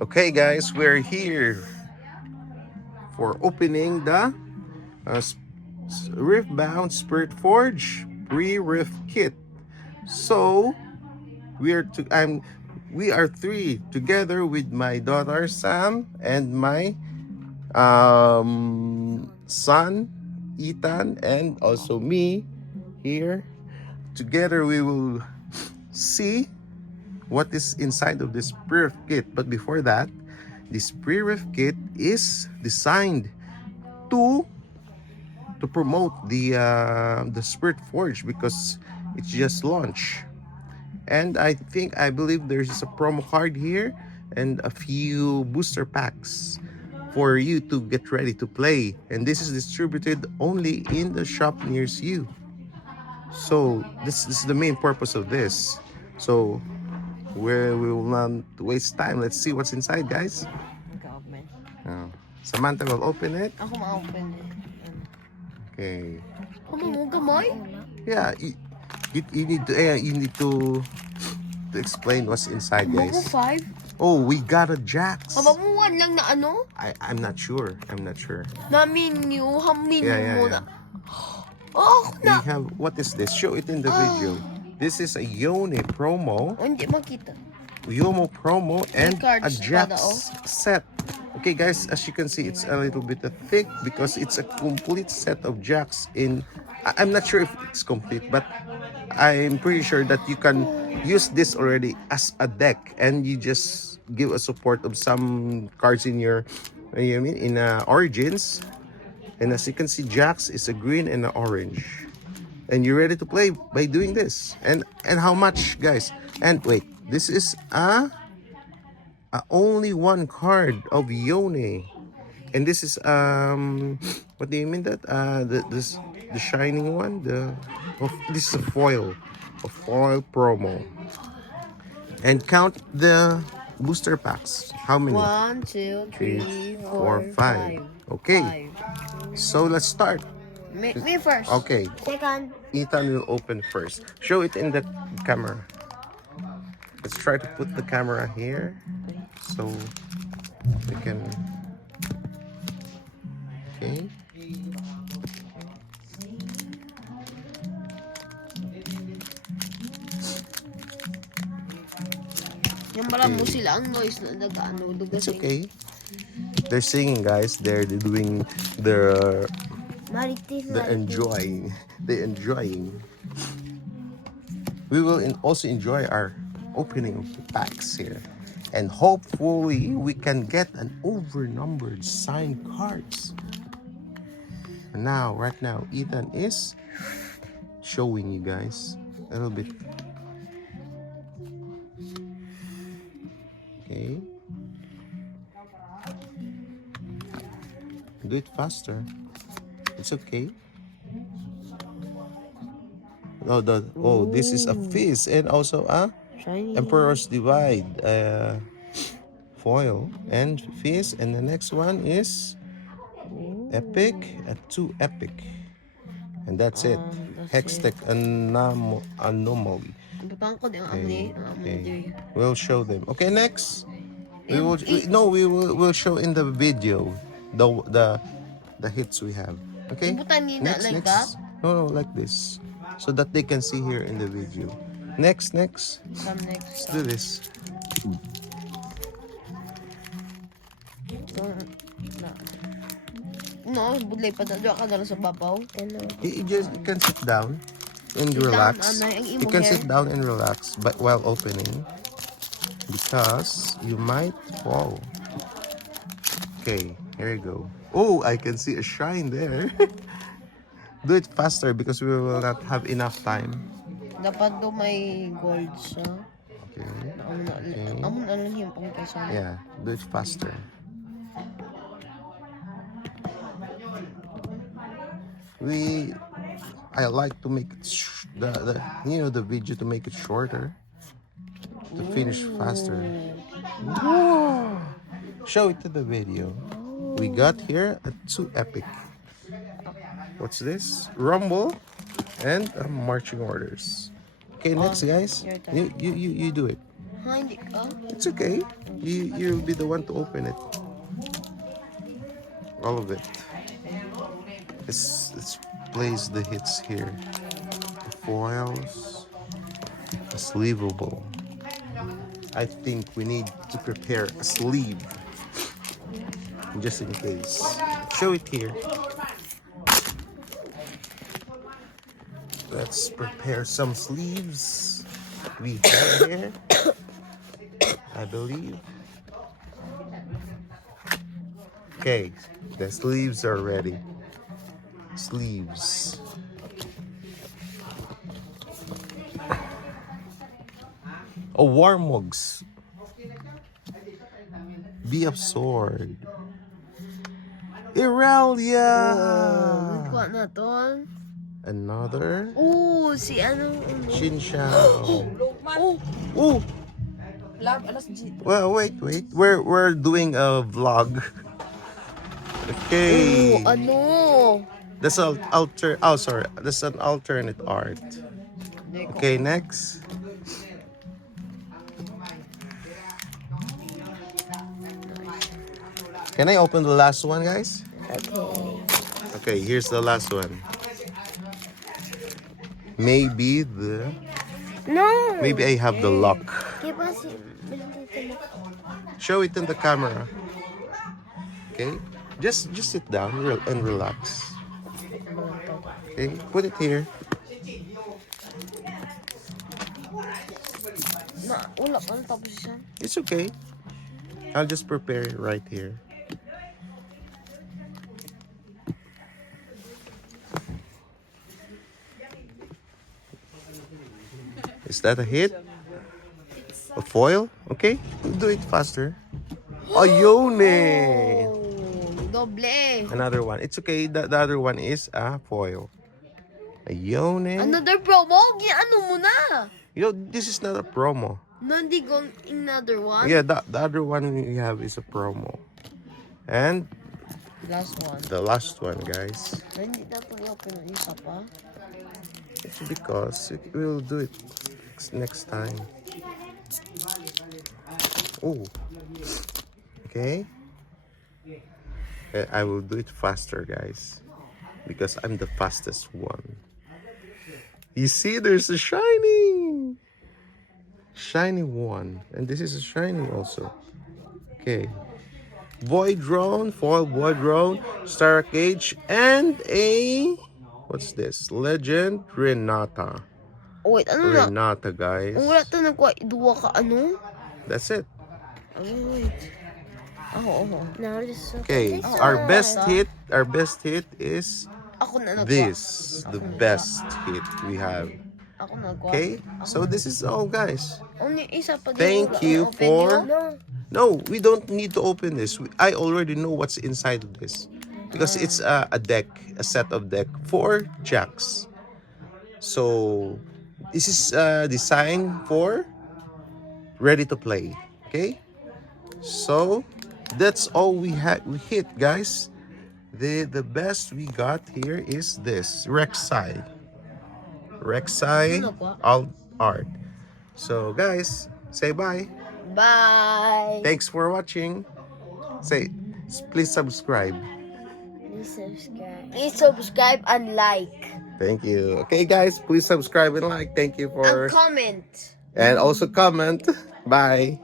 Okay, guys, we're here for opening the Riftbound Spirit Forge pre-rift kit. So we are three together with my daughter Sam and my son Ethan, and also me here. Together we will see what is inside of this pre-rift kit. But before that, this pre-rift kit is designed to promote the Spirit Forge because it's just launched. And I believe there's a promo card here and a few booster packs for you to get ready to play. And this is distributed only in the shop near you. So this is the main purpose of this. So we will not waste time. Let's see what's inside, guys. Open. Samantha will open it. Ako ma-open it. Okay. Mo gamoy? Yeah, you need to explain what's inside, Mo guys. 5? Oh, we got a Jax. Haba mo 1 lang na ano? I'm not sure. Namin yung hamin Yeah. mo na. Oh, We have, what is this? Show it in the video. This is a Yone promo, Oh, hindi makita. Yomo promo, and cards a Jax pada, oh. set. Okay, guys, as you can see, it's a little bit thick because it's a complete set of Jax in. I'm not sure if it's complete, but I'm pretty sure that you can use this already as a deck, and you just give a support of some cards in your, in Origins. And as you can see, Jax is a green and an orange. And you're ready to play by doing this. And how much, guys? And wait, this is only one card of Yone. And this is what do you mean that? The shining one? This is a foil promo. And count the booster packs. How many? 1, 2, 3, 4, 5. Okay. So let's start. Me first. Okay. Second. Ethan will open first. Show it in the camera. Let's try to put the camera here so we can. Okay. Yung malam mo sila ang noise na nag-ano. It's okay. They're singing, guys. They're doing their. They're enjoying. They're enjoying. We will also enjoy our opening of the packs here. And hopefully we can get an overnumbered signed cards. Right now, Ethan is showing you guys a little bit. Okay. Do it faster. It's okay. This is a Fizz and also a Shiny. Emperor's Divide foil and Fizz, and the next one is Epic at 2 Epic, and that's it. Hextech Anomaly. Okay. We'll show them. Okay, next we'll show in the video the hits we have. Okay. Next. No, like this, so that they can see here in the video. Next. Let's do this. No, budlay pa dalo ka dalo sa babaw. You can sit down and relax. You can sit down and relax, but while opening, because you might fall. Okay, here you go. Oh, I can see a shine there. Do it faster because we will not have enough time. Dapat do may gold siya. Okay. Amo na lang yung pang kaysa. Yeah, do it faster. I like to make it the video to make it shorter, to finish faster. Whoa. Show it to the video. We got here a 2 Epic. What's this? Rumble and marching orders. Okay, next, guys. You do it. Ha, hindi ka? It's okay. You'll be the one to open it. All of it. Let's place the hits here. The foils. A sleevable. I think we need to prepare a sleeve. Just in case. Show it here. Let's prepare some sleeves. We have here, I believe. Okay, the sleeves are ready. Sleeves. Oh, war mugs. Be absorbed. Irelia! Nagkuha na to. Another Si ano. Shinshao. Oh, Oh, Love, alas G. well, wait. We're doing a vlog. Okay. ano? That's sorry. That's an alternate art. Okay, next. Can I open the last one, guys? Okay. Okay, here's the last one. Maybe No. I have the luck. Kiba si... Show it in the camera. Okay? Just sit down and relax. Okay? Put it here. Wala ka na tapos siya. It's okay. I'll just prepare it right here. Is that a hit? A foil? Okay, do it faster. Ayone! Doble. Another one. It's okay. The other one is a foil. Ayone. Another promo? Ano mo na? This is not a promo. Nandi gone another one? Yeah, the other one we have is a promo. And Last one. the last one, guys. Hindi na ito i-open ang isa pa. It's because we'll do it next time. Oh. Okay. I will do it faster, guys. Because I'm the fastest one. You see, there's a shiny one. And this is a shiny also. Okay. Void drone, foil void drone, star cage, and a... What's this? Legend Renata. Oh, wait, ano na? Renata, guys. Ang wala ito nagkuha, duwa ka ano? That's it. Oh, wait. Oo. Now, this Okay, our best hit is Ako na nagkuha. this, the best hit we have. Ako nagkuha. Okay, so this is all, guys. Only isa pa din. Thank wala you na-open for... yun. No, we don't need to open this. I already know what's inside of this. Because it's a deck, a set of deck for jacks. So, this is designed for ready to play. Okay? So, that's all we hit, guys. The best we got here is this Rek'Sai Alt Art. So, guys, say bye. Bye. Thanks for watching. Say, please subscribe. Please subscribe and like. Thank you. Okay, guys, please subscribe and like. Thank you for And comment. and also comment. Bye.